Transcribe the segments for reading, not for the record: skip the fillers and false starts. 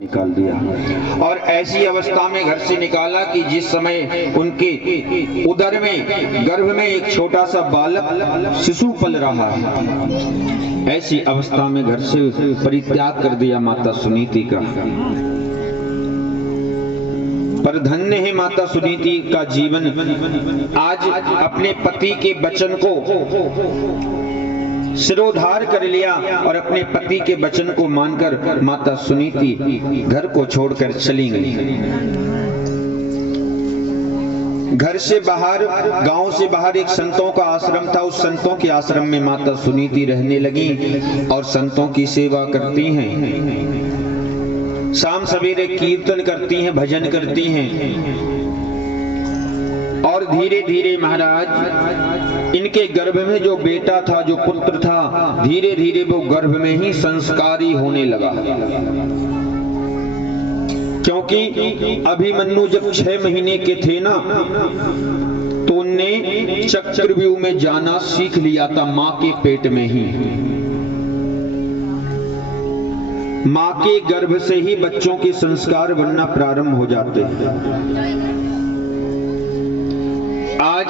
निकाल दिया और ऐसी अवस्था में घर से निकाला कि जिस समय उनके उदर में गर्भ में एक छोटा सा बालक शिशु पल रहा है, ऐसी अवस्था में घर से परित्याग कर दिया माता सुनीति का। पर धन्य है माता सुनीति का जीवन, आज अपने पति के वचन को सिरोधार कर लिया और अपने पति के वचन को मानकर माता सुनीति घर को छोड़कर चली गई। घर से बाहर, गांव से बाहर एक संतों का आश्रम था, उस संतों के आश्रम में माता सुनीति रहने लगी और संतों की सेवा करती हैं, शाम सवेरे कीर्तन करती हैं, भजन करती हैं। और धीरे धीरे महाराज इनके गर्भ में जो बेटा था, जो पुत्र था, धीरे धीरे वो गर्भ में ही संस्कारी होने लगा। क्योंकि अभिमन्यु जब 6 महीने के थे ना, तो उनने चक्रव्यूह में जाना सीख लिया था मां के पेट में ही। मां के गर्भ से ही बच्चों के संस्कार बनना प्रारंभ हो जाते हैं। आज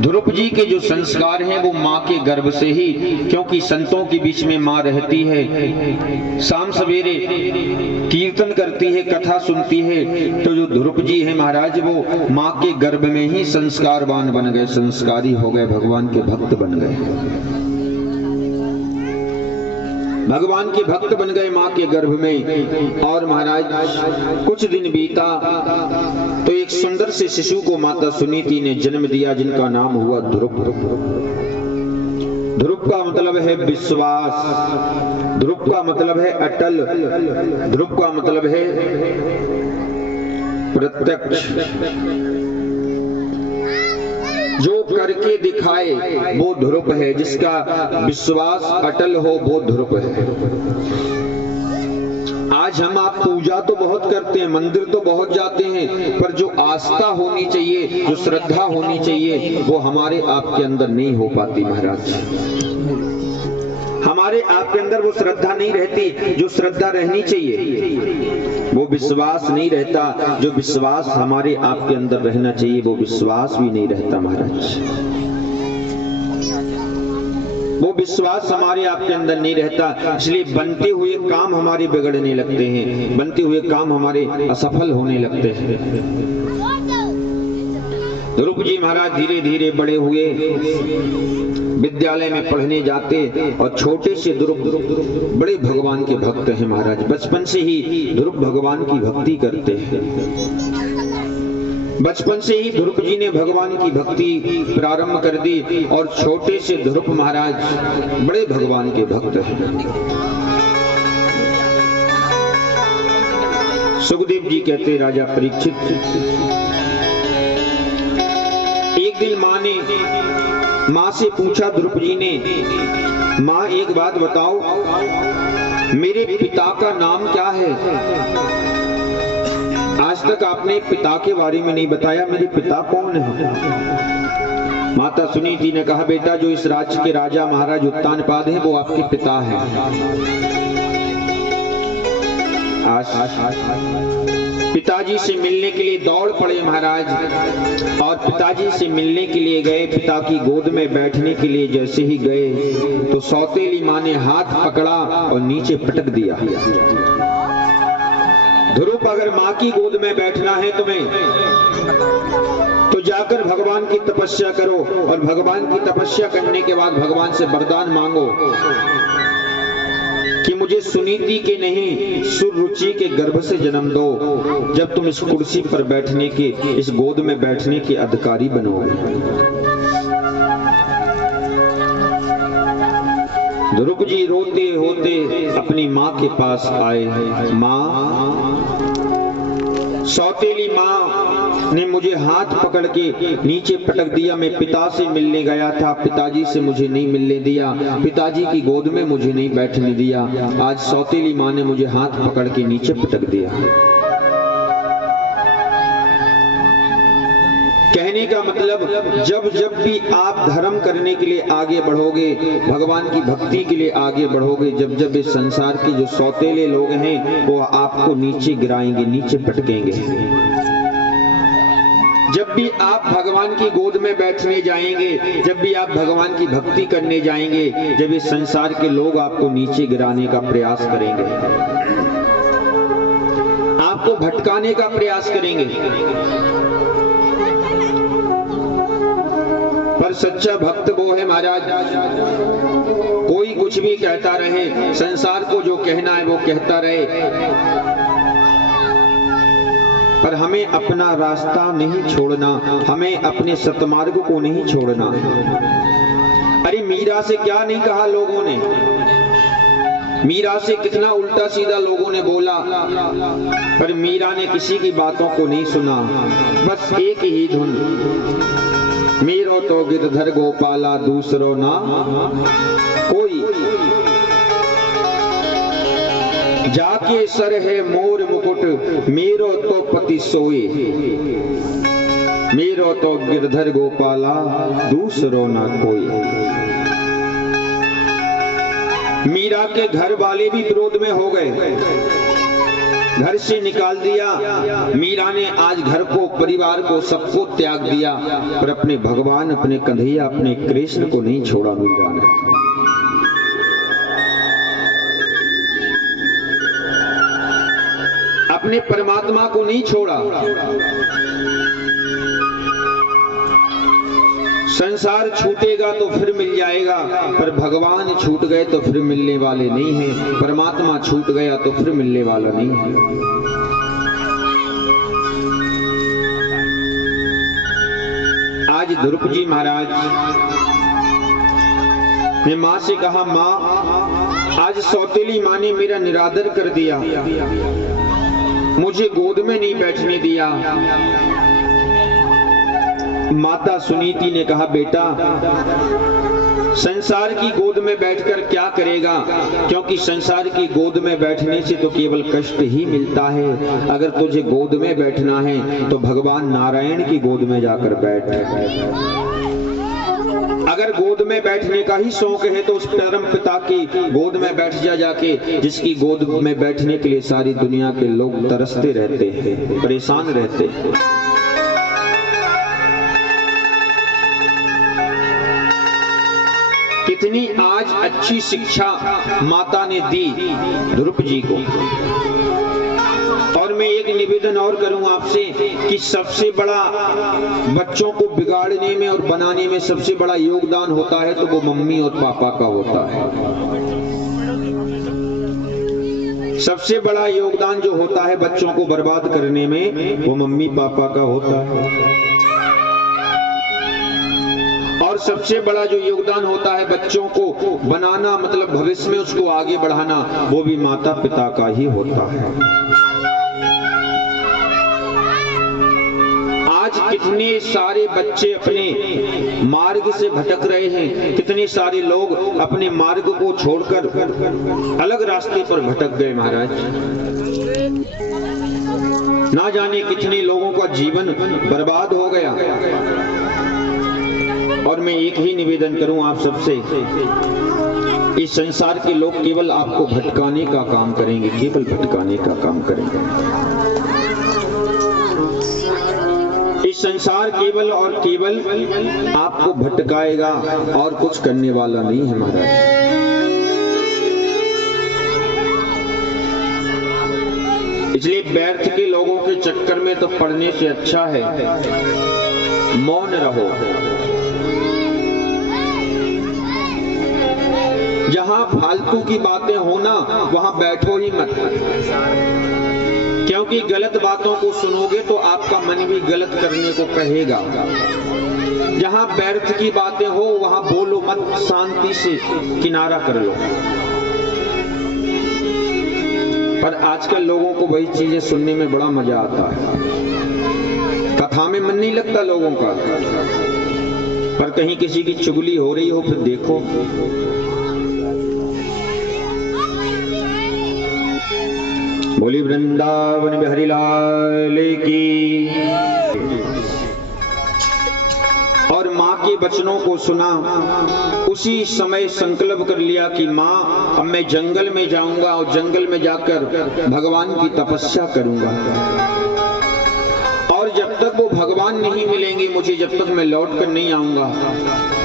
ध्रुव जी के जो संस्कार हैं वो माँ के गर्भ से ही, क्योंकि संतों के बीच में माँ रहती है, शाम सवेरे कीर्तन करती है, कथा सुनती है, तो जो ध्रुव जी है महाराज वो माँ के गर्भ में ही संस्कारवान बन गए, संस्कारी हो गए, भगवान के भक्त बन गए, भगवान के भक्त बन गए माँ के गर्भ में। और महाराज कुछ दिन बीता तो एक सुंदर से शिशु को माता सुनीति ने जन्म दिया, जिनका नाम हुआ ध्रुव। ध्रुव का मतलब है विश्वास, ध्रुव का मतलब है अटल, ध्रुव का मतलब है प्रत्यक्ष। जो करके दिखाए वो ध्रुव है, जिसका विश्वास अटल हो वो ध्रुव है। आज हम आप पूजा तो बहुत करते हैं, मंदिर तो बहुत जाते हैं, पर जो आस्था होनी चाहिए, जो श्रद्धा होनी चाहिए, वो हमारे आपके अंदर नहीं हो पाती महाराज। हमारे आपके अंदर वो श्रद्धा नहीं रहती जो श्रद्धा रहनी चाहिए, वो विश्वास नहीं रहता जो विश्वास हमारे आपके अंदर रहना चाहिए, वो विश्वास भी नहीं रहता महाराज। वो विश्वास हमारे आपके अंदर नहीं रहता, इसलिए बनते हुए काम हमारे बिगड़ने लगते हैं, बनते हुए काम हमारे असफल होने लगते हैं। ध्रुव जी महाराज धीरे धीरे बड़े हुए, विद्यालय में पढ़ने जाते, और छोटे से ध्रुव बड़े भगवान के भक्त हैं महाराज। बचपन से ही ध्रुव भगवान की भक्ति करते हैं, बचपन से ही ध्रुव जी ने भगवान की भक्ति प्रारंभ कर दी, और छोटे से ध्रुव महाराज बड़े भगवान के भक्त हैं। सुखदेव जी कहते, राजा परीक्षित, एक दिन माँ से पूछा ध्रुव जी ने, माँ एक बात बताओ, मेरे पिता का नाम क्या है? आज तक आपने पिता के बारे में नहीं बताया, मेरे पिता कौन है? माता सुनीति ने कहा, बेटा जो इस राज्य के राजा महाराज उत्तानपाद हैं वो आपके पिता हैं। पिताजी से मिलने के लिए दौड़ पड़े महाराज, और पिताजी से मिलने के लिए गए। पिता की गोद में बैठने के लिए जैसे ही गए तो सौतेली माँ ने हाथ पकड़ा और नीचे पटक दिया। ध्रुव, अगर माँ की गोद में बैठना है तुम्हें तो जाकर भगवान की तपस्या करो, और भगवान की तपस्या करने के बाद भगवान से वरदान मांगो कि मुझे सुनीति के नहीं सुरुचि के गर्भ से जन्म दो, जब तुम इस कुर्सी पर बैठने के, इस गोद में बैठने के अधिकारी बनोगे। ध्रुव जी रोते होते अपनी माँ के पास आए। माँ, सौतेली माँ ने मुझे हाथ पकड़ के नीचे पटक दिया, मैं पिता से मिलने गया था, पिताजी से मुझे नहीं मिलने दिया, पिताजी की गोद में मुझे नहीं बैठने दिया, आज सौतेली माँ ने मुझे हाथ पकड़ के नीचे पटक दिया। कहने का मतलब जब जब भी आप धर्म करने के लिए आगे बढ़ोगे, भगवान की भक्ति के लिए आगे बढ़ोगे, जब जब इस संसार के जो सौतेले लोग हैं वो आपको नीचे गिराएंगे, नीचे पटकेंगे। जब भी आप भगवान की गोद में बैठने जाएंगे, जब भी आप भगवान की भक्ति करने जाएंगे, जब इस संसार के लोग आपको नीचे गिराने का प्रयास करेंगे, आपको भटकाने का प्रयास करेंगे, पर सच्चा भक्त वो है महाराज, कोई कुछ भी कहता रहे, संसार को जो कहना है वो कहता रहे, पर हमें अपना रास्ता नहीं छोड़ना, हमें अपने सतमार्ग को नहीं छोड़ना। अरे मीरा से क्या नहीं कहा लोगों ने, मीरा से कितना उल्टा सीधा लोगों ने बोला, पर मीरा ने किसी की बातों को नहीं सुना। बस एक ही धुन, मेरो तो गिरधर गोपाला दूसरो ना कोई, जाके सर है मोर मुकुट मेरो तो पति सोए, मेरो तो गिरधर गोपाला दूसरो ना कोई। मीरा के घर वाले भी विरोध में हो गए, घर से निकाल दिया। मीरा ने आज घर को, परिवार को, सबको त्याग दिया, पर अपने भगवान, अपने कन्हैया, अपने कृष्ण को नहीं छोड़ा मीरा ने। अपने परमात्मा को नहीं छोड़ा। संसार छूटेगा तो फिर मिल जाएगा, पर भगवान छूट गए तो फिर मिलने वाले नहीं हैं। परमात्मा छूट गया तो फिर मिलने वाला नहीं है। आज ध्रुव जी महाराज ने माँ से कहा, माँ आज सौतेली माँ ने मेरा निरादर कर दिया, मुझे गोद में नहीं बैठने दिया। माता सुनीति ने कहा, बेटा संसार की गोद में बैठकर क्या करेगा, क्योंकि संसार की गोद में बैठने से तो केवल कष्ट ही मिलता है। अगर तुझे गोद में बैठना है तो भगवान नारायण की गोद में जाकर बैठ। अगर गोद में बैठने का ही शौक है तो उस परम पिता की गोद में बैठ जा जाके, जिसकी गोद में बैठने के लिए सारी दुनिया के लोग तरसते रहते हैं, परेशान रहते हैं। कितनी आज अच्छी शिक्षा माता ने दी ध्रुव जी को। और मैं एक निवेदन और करूं आपसे कि सबसे बड़ा बच्चों को बिगाड़ने में और बनाने में सबसे बड़ा योगदान होता है तो वो मम्मी और पापा का होता है। सबसे बड़ा योगदान जो होता है बच्चों को बर्बाद करने में वो मम्मी पापा का होता है। और सबसे बड़ा जो योगदान होता है बच्चों को बनाना, मतलब भविष्य में उसको आगे बढ़ाना, वो भी माता पिता का ही होता है। आज कितने सारे बच्चे अपने मार्ग से भटक रहे हैं, कितने सारे लोग अपने मार्ग को छोड़कर अलग रास्ते पर भटक गए महाराज। ना जाने कितने लोगों का जीवन बर्बाद हो गया। और मैं एक ही निवेदन करूं आप सबसे, इस संसार के लोग केवल आपको भटकाने का काम करेंगे, केवल भटकाने का काम करेंगे। इस संसार केवल और केवल आपको भटकाएगा और कुछ करने वाला नहीं है महाराज। इसलिए व्यर्थ के लोगों के चक्कर में तो पड़ने से अच्छा है मौन रहो। जहां फालतू की बातें होना वहां बैठो ही मत, क्योंकि गलत बातों को सुनोगे तो आपका मन भी गलत करने को कहेगा। जहां व्यर्थ की बातें हो वहां बोलो मत, शांति से किनारा कर लो। पर आजकल लोगों को वही चीजें सुनने में बड़ा मजा आता है। कथा में मन नहीं लगता लोगों का, पर कहीं किसी की चुगली हो रही हो फिर देखो। बोली वृंदावन बिहारी लाल की। माँ के वचनों को सुना, उसी समय संकल्प कर लिया कि माँ अब मैं जंगल में जाऊंगा और जंगल में जाकर भगवान की तपस्या करूंगा, और जब तक वो भगवान नहीं मिलेंगे मुझे, जब तक मैं लौट कर नहीं आऊंगा।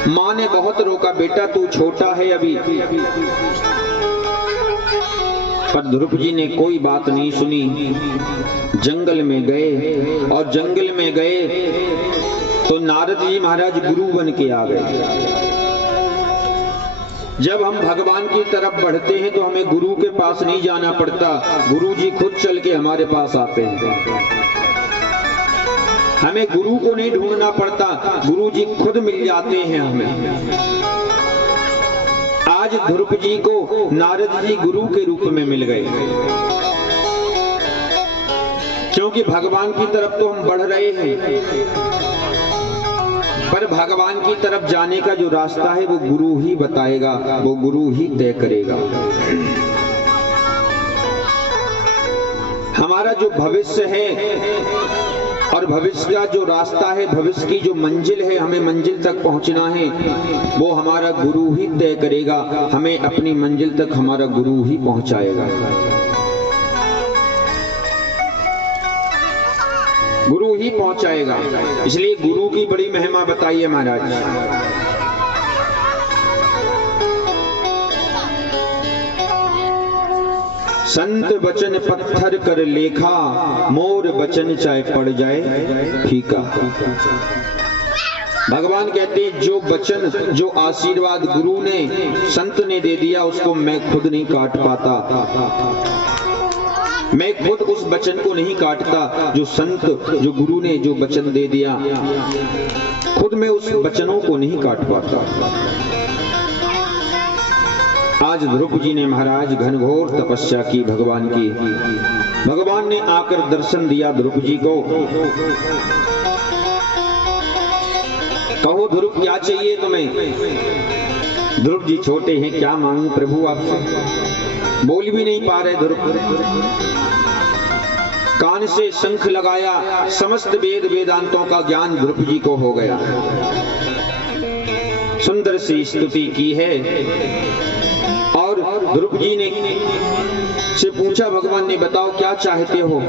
माँ ने बहुत रोका, बेटा तू छोटा है अभी, पर ध्रुव जी ने कोई बात नहीं सुनी। जंगल में गए, और जंगल में गए तो नारद जी महाराज गुरु बन के आ गए। जब हम भगवान की तरफ बढ़ते हैं तो हमें गुरु के पास नहीं जाना पड़ता, गुरु जी खुद चल के हमारे पास आते हैं। हमें गुरु को नहीं ढूंढना पड़ता, गुरु जी खुद मिल जाते हैं हमें। आज ध्रुव जी को नारद जी गुरु के रूप में मिल गए, क्योंकि भगवान की तरफ तो हम बढ़ रहे हैं, पर भगवान की तरफ जाने का जो रास्ता है वो गुरु ही बताएगा, वो गुरु ही तय करेगा। हमारा जो भविष्य है और भविष्य का जो रास्ता है, भविष्य की जो मंजिल है, हमें मंजिल तक पहुंचना है, वो हमारा गुरु ही तय करेगा। हमें अपनी मंजिल तक हमारा गुरु ही पहुंचाएगा, गुरु ही पहुंचाएगा। इसलिए गुरु की बड़ी महिमा बताइए महाराज। संत बचन पत्थर कर लेखा, मोर बचन चाहे पड़ जाए फीका। भगवान कहते हैं जो वचन, जो आशीर्वाद गुरु ने, संत ने दे दिया, उसको मैं खुद नहीं काट पाता, मैं खुद उस वचन को नहीं काटता। जो संत, जो गुरु ने जो वचन दे दिया, खुद मैं उस वचनों को नहीं काट पाता। आज ध्रुव जी ने महाराज घनघोर तपस्या की भगवान की। भगवान ने आकर दर्शन दिया ध्रुव जी को। कहो ध्रुव क्या चाहिए तुम्हें? ध्रुव जी छोटे हैं, क्या मांगू प्रभु आपसे? बोल भी नहीं पा रहे ध्रुव। कान से शंख लगाया, समस्त वेद वेदांतों का ज्ञान ध्रुव जी को हो गया। सुंदर सी स्तुति की है। और ध्रुव जी ने से पूछा, भगवान ने बताओ क्या चाहते हो?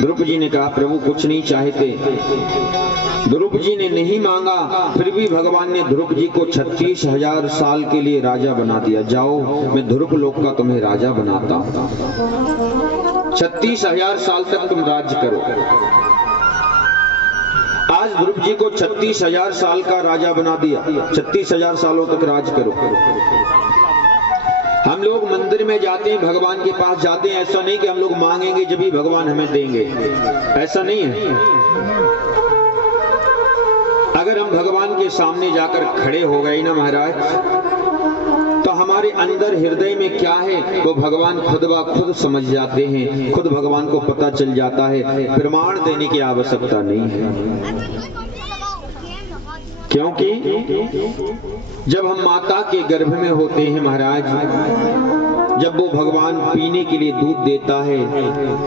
ध्रुव जी ने कहा प्रभु कुछ नहीं चाहते। ध्रुव जी ने नहीं मांगा, फिर भी भगवान ने ध्रुव जी को 36,000 साल के लिए राजा बना दिया। जाओ मैं ध्रुव लोक का तुम्हें राजा बनाता हूं, 36,000 साल तक तुम राज्य करो। आज ध्रुव जी को 36,000 साल का राजा बना दिया, 36,000 सालों तक राज करो। हम लोग मंदिर में जाते हैं, भगवान के पास जाते हैं, ऐसा नहीं कि हम लोग मांगेंगे जब भी भगवान हमें देंगे, ऐसा नहीं है। अगर हम भगवान के सामने जाकर खड़े हो गए ना महाराज, तो हमारे अंदर हृदय में क्या है वो भगवान खुद ब खुद समझ जाते हैं, खुद भगवान को पता चल जाता है। प्रमाण देने की आवश्यकता नहीं है, क्योंकि जब हम माता के गर्भ में होते हैं महाराज, जब वो भगवान पीने के लिए दूध देता है,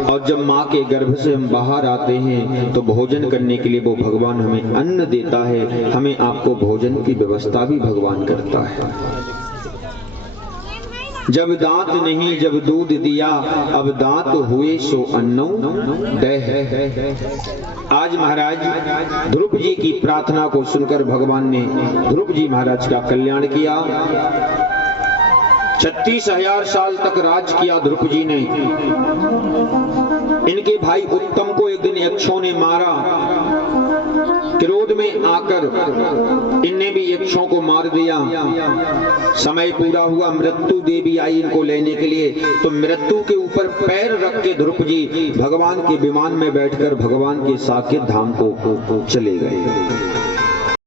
और जब माँ के गर्भ से हम बाहर आते हैं तो भोजन करने के लिए वो भगवान हमें अन्न देता है। हमें आपको भोजन की व्यवस्था भी भगवान करता है। जब दांत नहीं जब दूध दिया, अब दांत हुए सो अन्नो दह। आज महाराज ध्रुव जी की प्रार्थना को सुनकर भगवान ने ध्रुव जी महाराज का कल्याण किया। 36,000 साल तक राज किया ध्रुव जी ने। इनके भाई उत्तम को एक दिन यक्षों ने मारा। क्रोध में आकर इनने भी यक्षों को मार दिया। समय पूरा हुआ, मृत्यु देवी आई इनको लेने के लिए, तो मृत्यु के ऊपर पैर रख के ध्रुव जी भगवान के विमान में बैठकर भगवान के साकेत धाम को चले गए।